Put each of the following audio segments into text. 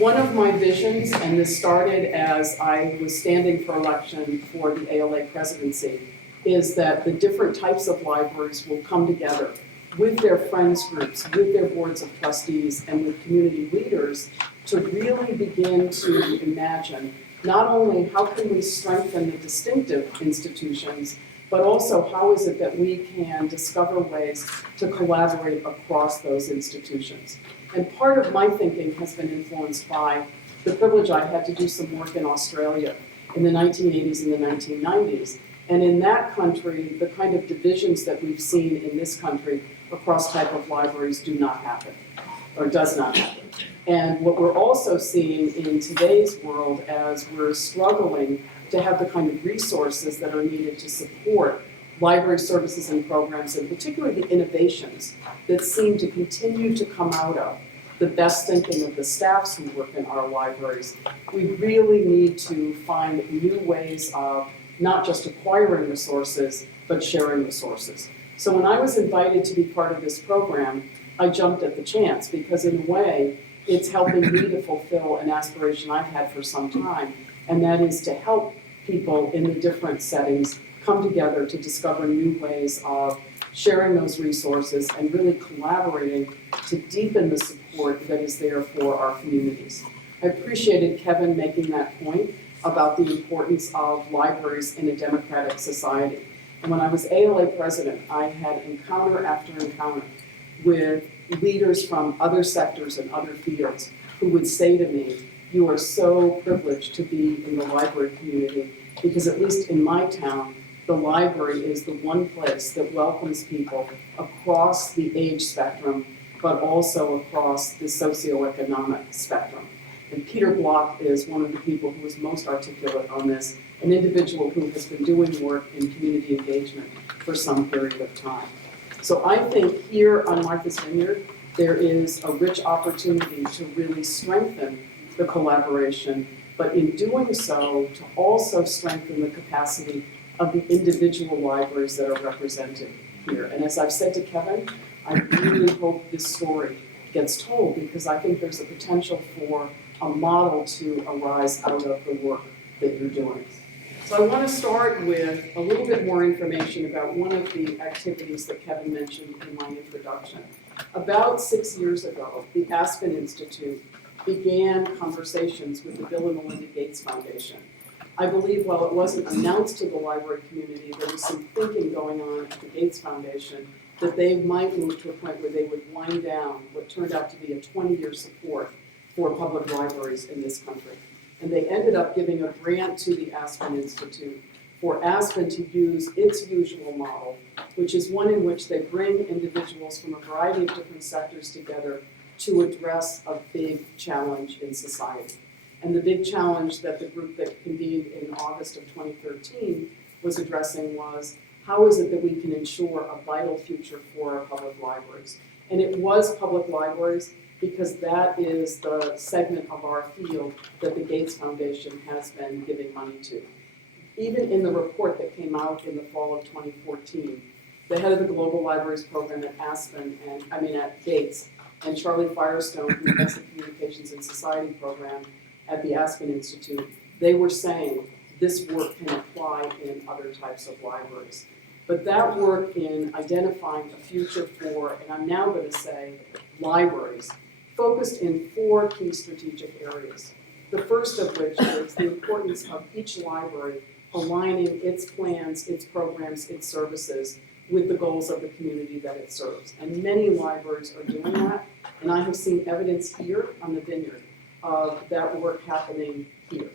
One of my visions, and this started as I was standing for election for the ALA presidency, is that the different types of libraries will come together with their friends groups, with their boards of trustees, and with community leaders to really begin to imagine not only how can we strengthen the distinctive institutions, but also how is it that we can discover ways to collaborate across those institutions. And part of my thinking has been influenced by the privilege I had to do some work in Australia in the 1980s and the 1990s. And in that country, the kind of divisions that we've seen in this country across type of libraries do not happen, or does not happen. And what we're also seeing in today's world as we're struggling to have the kind of resources that are needed to support library services and programs, and particularly the innovations that seem to continue to come out of the best thinking of the staffs who work in our libraries. We really need to find new ways of not just acquiring resources, but sharing resources. So when I was invited to be part of this program, I jumped at the chance because in a way, it's helping me to fulfill an aspiration I've had for some time, and that is to help people in the different settings come together to discover new ways of sharing those resources and really collaborating to deepen the support that is there for our communities. I appreciated Kevin making that point about the importance of libraries in a democratic society. And when I was ALA president, I had encounter after encounter with leaders from other sectors and other fields who would say to me, "You are so privileged to be in the library community because at least in my town, the library is the one place that welcomes people across the age spectrum, but also across the socioeconomic spectrum." And Peter Block is one of the people who is most articulate on this, an individual who has been doing work in community engagement for some period of time. So I think here on Martha's Vineyard, there is a rich opportunity to really strengthen the collaboration, but in doing so, to also strengthen the capacity of the individual libraries that are represented here. And as I've said to Kevin, I really hope this story gets told because I think there's a potential for a model to arise out of the work that you're doing. So I want to start with a little bit more information about one of the activities that Kevin mentioned in my introduction. About 6 years ago, the Aspen Institute began conversations with the Bill and Melinda Gates Foundation. I believe while it wasn't announced to the library community, there was some thinking going on at the Gates Foundation that they might move to a point where they would wind down what turned out to be a 20-year support for public libraries in this country. And they ended up giving a grant to the Aspen Institute for Aspen to use its usual model, which is one in which they bring individuals from a variety of different sectors together to address a big challenge in society. And the big challenge that the group that convened in August of 2013 was addressing was, how is it that we can ensure a vital future for our public libraries? And it was public libraries because that is the segment of our field that the Gates Foundation has been giving money to. Even in the report that came out in the fall of 2014, the head of the Global Libraries Program at at Gates, and Charlie Firestone, who heads the Communications and Society Program at the Aspen Institute, they were saying this work can apply in other types of libraries. But that work in identifying a future for, and I'm now going to say, libraries, focused in 4 key strategic areas. The first of which is the importance of each library aligning its plans, its programs, its services with the goals of the community that it serves. And many libraries are doing that, and I have seen evidence here on the Vineyard of that work happening here.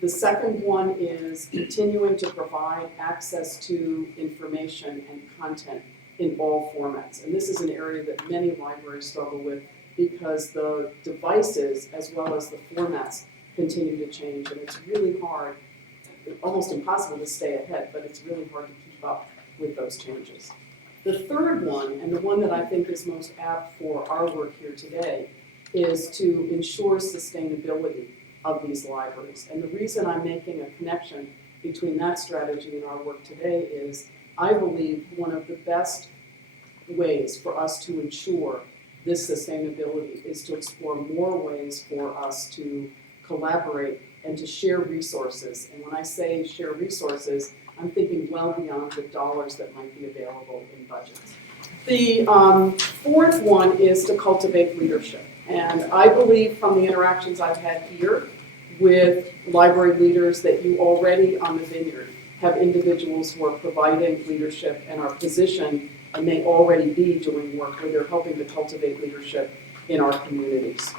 The second one is continuing to provide access to information and content in all formats. And this is an area that many libraries struggle with because the devices as well as the formats continue to change, and it's really hard, almost impossible to stay ahead, but it's really hard to keep up with those changes. The third one, and the one that I think is most apt for our work here today, is to ensure sustainability of these libraries. And the reason I'm making a connection between that strategy and our work today is I believe one of the best ways for us to ensure this sustainability is to explore more ways for us to collaborate and to share resources. And when I say share resources, I'm thinking well beyond the dollars that might be available in budgets. The fourth one is to cultivate leadership. And I believe from the interactions I've had here with library leaders that you already on the Vineyard have individuals who are providing leadership and are positioned and may already be doing work where they're helping to cultivate leadership in our communities.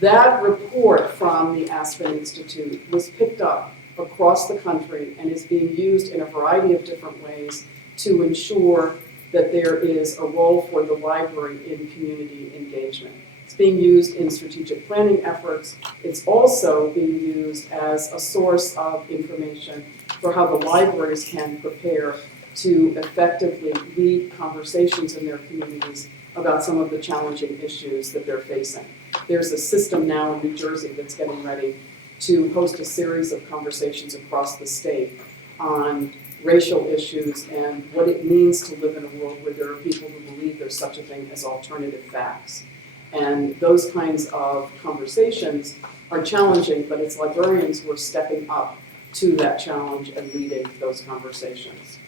That report from the Aspen Institute was picked up across the country and is being used in a variety of different ways to ensure that there is a role for the library in community engagement. It's being used in strategic planning efforts. It's also being used as a source of information for how the libraries can prepare to effectively lead conversations in their communities about some of the challenging issues that they're facing. There's a system now in New Jersey that's getting ready to host a series of conversations across the state on racial issues and what it means to live in a world where there are people who believe there's such a thing as alternative facts. And those kinds of conversations are challenging, but it's librarians who are stepping up to that challenge and leading those conversations.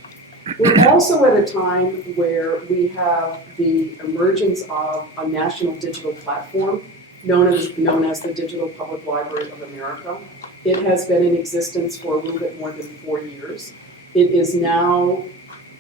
We're also at a time where we have the emergence of a national digital platform known as the Digital Public Library of America. It has been in existence for a little bit more than 4 years. It is now,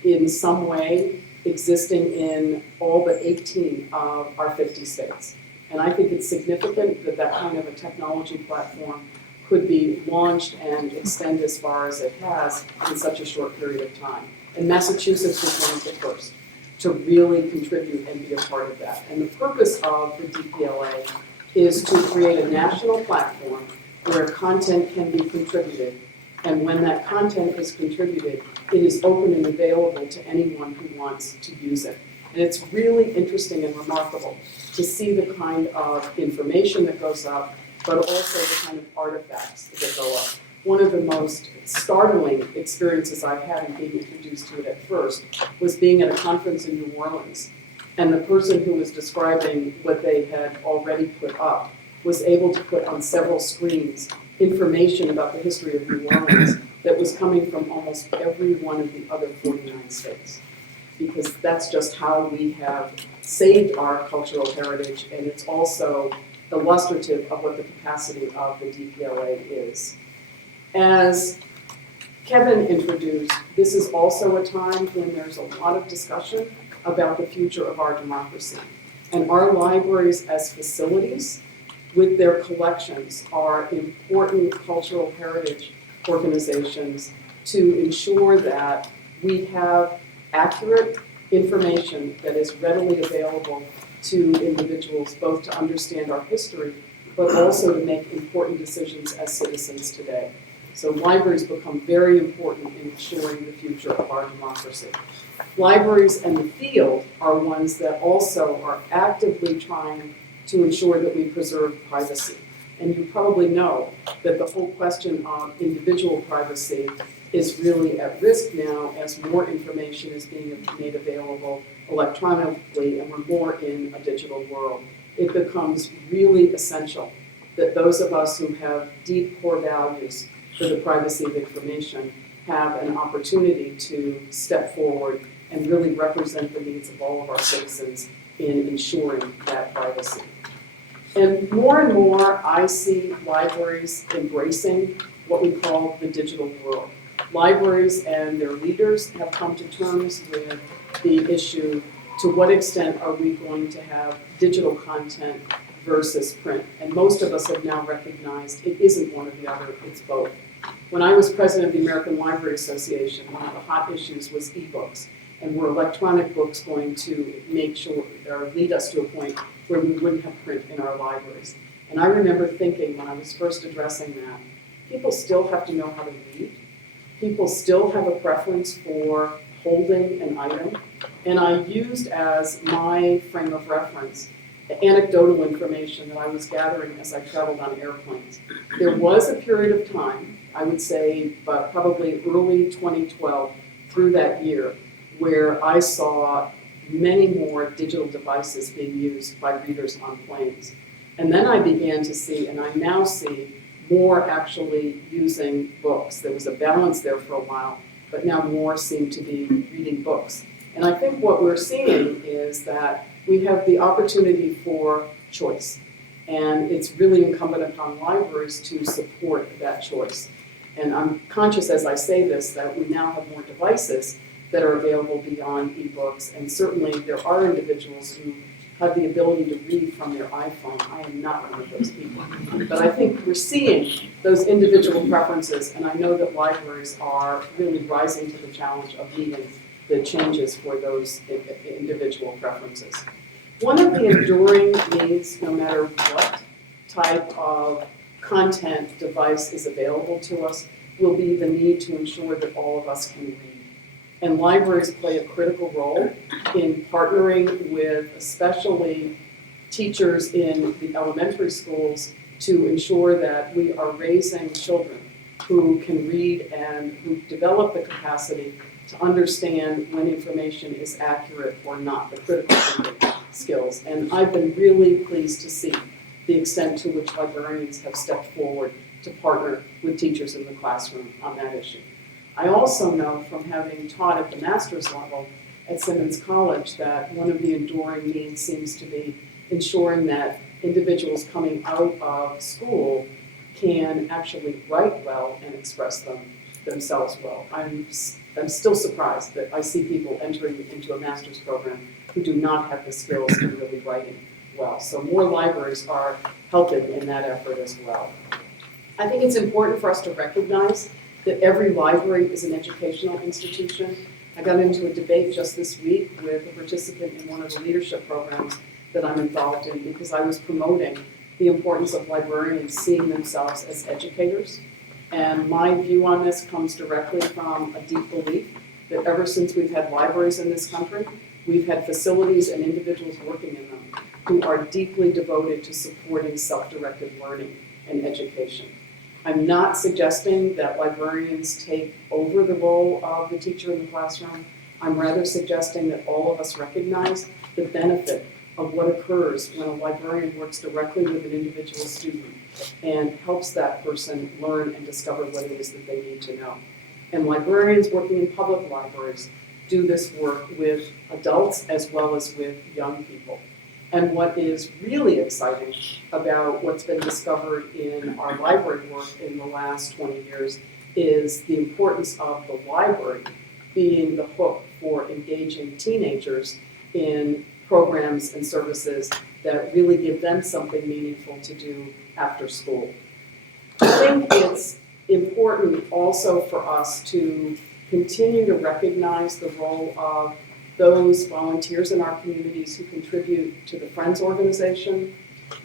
in some way, existing in all but 18 of our 50 states. And I think it's significant that that kind of a technology platform could be launched and extend as far as it has in such a short period of time. And Massachusetts was one of the first to really contribute and be a part of that. And the purpose of the DPLA is to create a national platform where content can be contributed. And when that content is contributed, it is open and available to anyone who wants to use it. And it's really interesting and remarkable to see the kind of information that goes up, but also the kind of artifacts that go up. One of the most startling experiences I've had in being introduced to it at first was being at a conference in New Orleans, and the person who was describing what they had already put up was able to put on several screens information about the history of New Orleans that was coming from almost every one of the other 49 states. Because that's just how we have saved our cultural heritage, and it's also illustrative of what the capacity of the DPLA is. As Kevin introduced, this is also a time when there's a lot of discussion about the future of our democracy. And our libraries as facilities with their collections are important cultural heritage organizations to ensure that we have accurate information that is readily available to individuals, both to understand our history, but also to make important decisions as citizens today. So libraries become very important in ensuring the future of our democracy. Libraries and the field are ones that also are actively trying to ensure that we preserve privacy. And you probably know that the whole question of individual privacy is really at risk now as more information is being made available electronically and we're more in a digital world. It becomes really essential that those of us who have deep core values for the privacy of information have an opportunity to step forward and really represent the needs of all of our citizens in ensuring that privacy. And more, I see libraries embracing what we call the digital world. Libraries and their leaders have come to terms with the issue, to what extent are we going to have digital content versus print? And most of us have now recognized it isn't one or the other, it's both. When I was president of the American Library Association, one of the hot issues was ebooks. And were electronic books going to make sure, or lead us to a point where we wouldn't have print in our libraries? And I remember thinking when I was first addressing that, people still have to know how to read. People still have a preference for holding an item. And I used as my frame of reference the anecdotal information that I was gathering as I traveled on airplanes. There was a period of time, I would say probably early 2012 through that year, where I saw many more digital devices being used by readers on planes. And then I began to see, and I now see, more actually using books. There was a balance there for a while, but now more seem to be reading books. And I think what we're seeing is that we have the opportunity for choice. And it's really incumbent upon libraries to support that choice. And I'm conscious as I say this that we now have more devices that are available beyond ebooks, and certainly there are individuals who have the ability to read from their iPhone. I am not one of those people. But I think we're seeing those individual preferences, and I know that libraries are really rising to the challenge of meeting the changes for those individual preferences. One of the enduring needs, no matter what type of content device is available to us, will be the need to ensure that all of us can read. And libraries play a critical role in partnering with especially teachers in the elementary schools to ensure that we are raising children who can read and who develop the capacity to understand when information is accurate or not, the critical thinking skills. And I've been really pleased to see the extent to which librarians have stepped forward to partner with teachers in the classroom on that issue. I also know from having taught at the master's level at Simmons College that one of the enduring needs seems to be ensuring that individuals coming out of school can actually write well and express themselves well. I'm still surprised that I see people entering into a master's program who do not have the skills in really writing well. So more libraries are helping in that effort as well. I think it's important for us to recognize that every library is an educational institution. I got into a debate just this week with a participant in one of the leadership programs that I'm involved in because I was promoting the importance of librarians seeing themselves as educators. And my view on this comes directly from a deep belief that ever since we've had libraries in this country, we've had facilities and individuals working in them who are deeply devoted to supporting self-directed learning and education. I'm not suggesting that librarians take over the role of the teacher in the classroom. I'm rather suggesting that all of us recognize the benefit of what occurs when a librarian works directly with an individual student and helps that person learn and discover what it is that they need to know. And librarians working in public libraries do this work with adults as well as with young people. And what is really exciting about what's been discovered in our library work in the last 20 years is the importance of the library being the hook for engaging teenagers in programs and services that really give them something meaningful to do after school. I think it's important also for us to continue to recognize the role of those volunteers in our communities who contribute to the Friends organization,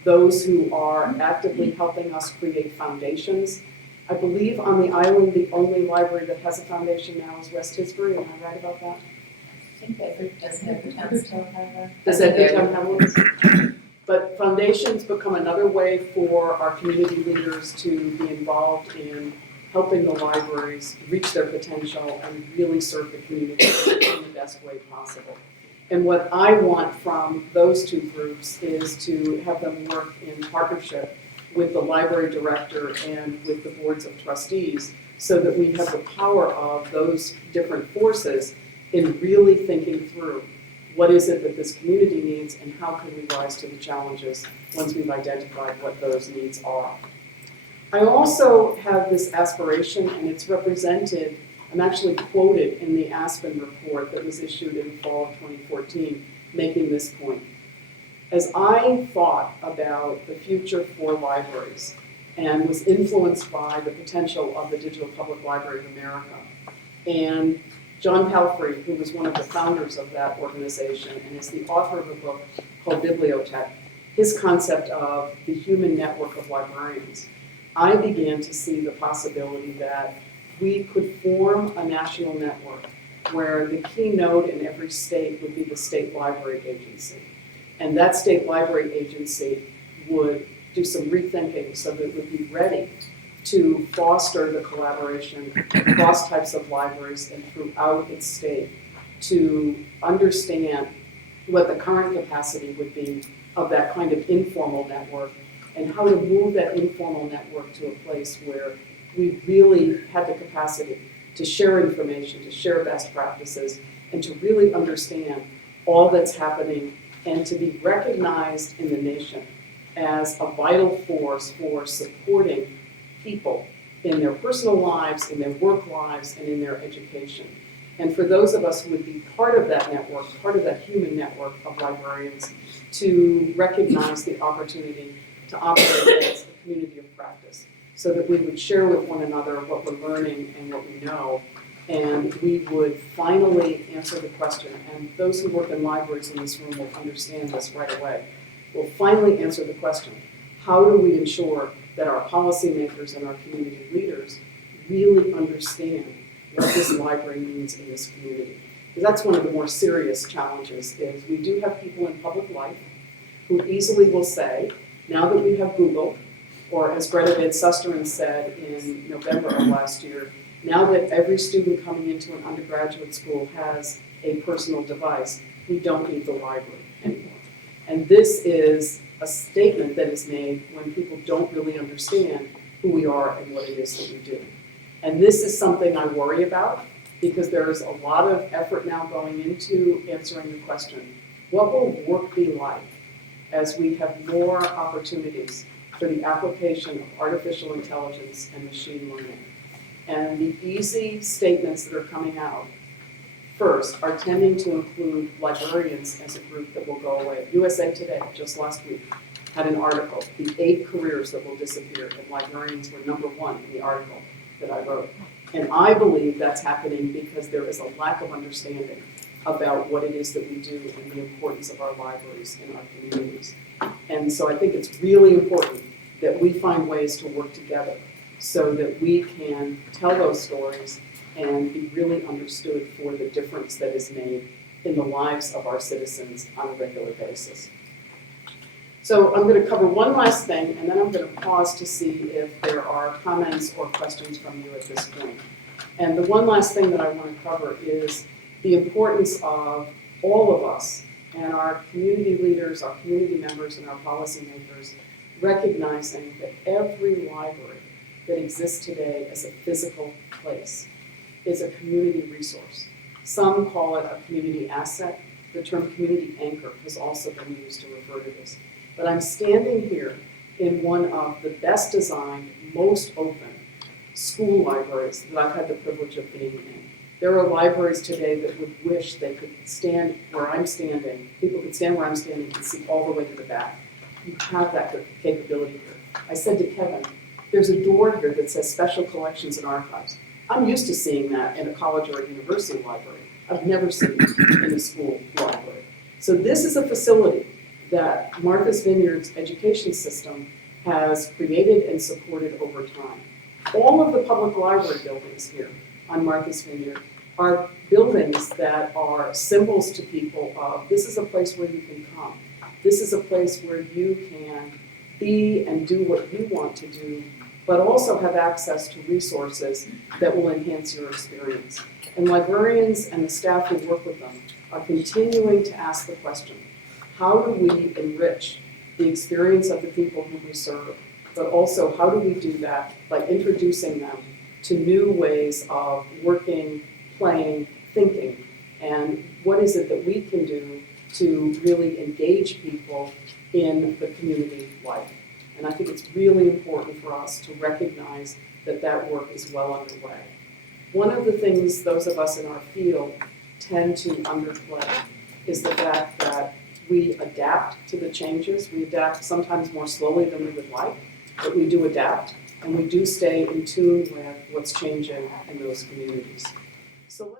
those who are actively helping us create foundations. I believe on the island, the only library that has a foundation now is West Tisbury. Am I right about that? I think Bedford doesn't have the town still have a. Does Edgartown have one? But foundations become another way for our community leaders to be involved in helping the libraries reach their potential and really serve the community in the best way possible. And what I want from those two groups is to have them work in partnership with the library director and with the boards of trustees so that we have the power of those different forces in really thinking through what is it that this community needs and how can we rise to the challenges once we've identified what those needs are. I also have this aspiration, and it's represented, I'm actually quoted in the Aspen report that was issued in fall of 2014, making this point. As I thought about the future for libraries and was influenced by the potential of the Digital Public Library of America, and John Palfrey, who was one of the founders of that organization and is the author of a book called Bibliotech, his concept of the human network of librarians, I began to see the possibility that we could form a national network where the keynote in every state would be the state library agency. And that state library agency would do some rethinking so that it would be ready to foster the collaboration across types of libraries and throughout its state to understand what the current capacity would be of that kind of informal network, and how to move that informal network to a place where we really had the capacity to share information, to share best practices, and to really understand all that's happening, and to be recognized in the nation as a vital force for supporting people in their personal lives, in their work lives, and in their education. And for those of us who would be part of that network, part of that human network of librarians, to recognize the opportunity to operate as a community of practice, so that we would share with one another what we're learning and what we know, and we would finally answer the question, and those who work in libraries in this room will understand this right away. We'll finally answer the question, how do we ensure that our policymakers and our community leaders really understand what this library means in this community? Because that's one of the more serious challenges, is we do have people in public life who easily will say, now that we have Google, or as Greta Van Susteren said in November of last year, now that every student coming into an undergraduate school has a personal device, we don't need the library anymore. And this is a statement that is made when people don't really understand who we are and what it is that we do. And this is something I worry about, because there's a lot of effort now going into answering the question, what will work be like as we have more opportunities for the application of artificial intelligence and machine learning? And the easy statements that are coming out first are tending to include librarians as a group that will go away. USA Today, just last week, had an article, the 8 careers that will disappear, and librarians were number 1 in the article that I wrote. And I believe that's happening because there is a lack of understanding about what it is that we do and the importance of our libraries in our communities. And so I think it's really important that we find ways to work together so that we can tell those stories and be really understood for the difference that is made in the lives of our citizens on a regular basis. So I'm going to cover one last thing, and then I'm going to pause to see if there are comments or questions from you at this point. And the one last thing that I want to cover is the importance of all of us and our community leaders, our community members, and our policymakers recognizing that every library that exists today as a physical place is a community resource. Some call it a community asset. The term community anchor has also been used to refer to this. But I'm standing here in one of the best designed, most open school libraries that I've had the privilege of being in. There are libraries today that would wish they could stand where I'm standing, people could stand where I'm standing and see all the way to the back. You have that capability here. I said to Kevin, there's a door here that says Special Collections and Archives. I'm used to seeing that in a college or a university library. I've never seen it in a school library. So this is a facility that Martha's Vineyard's education system has created and supported over time. All of the public library buildings here on Martha's Vineyard are buildings that are symbols to people of this is a place where you can come. This is a place where you can be and do what you want to do, but also have access to resources that will enhance your experience. And librarians and the staff who work with them are continuing to ask the question, how do we enrich the experience of the people who we serve, but also how do we do that by introducing them to new ways of working, playing, thinking, and what is it that we can do to really engage people in the community life. And I think it's really important for us to recognize that that work is well underway. One of the things those of us in our field tend to underplay is the fact that we adapt to the changes. We adapt sometimes more slowly than we would like, but we do adapt, and we do stay in tune with what's changing in those communities. So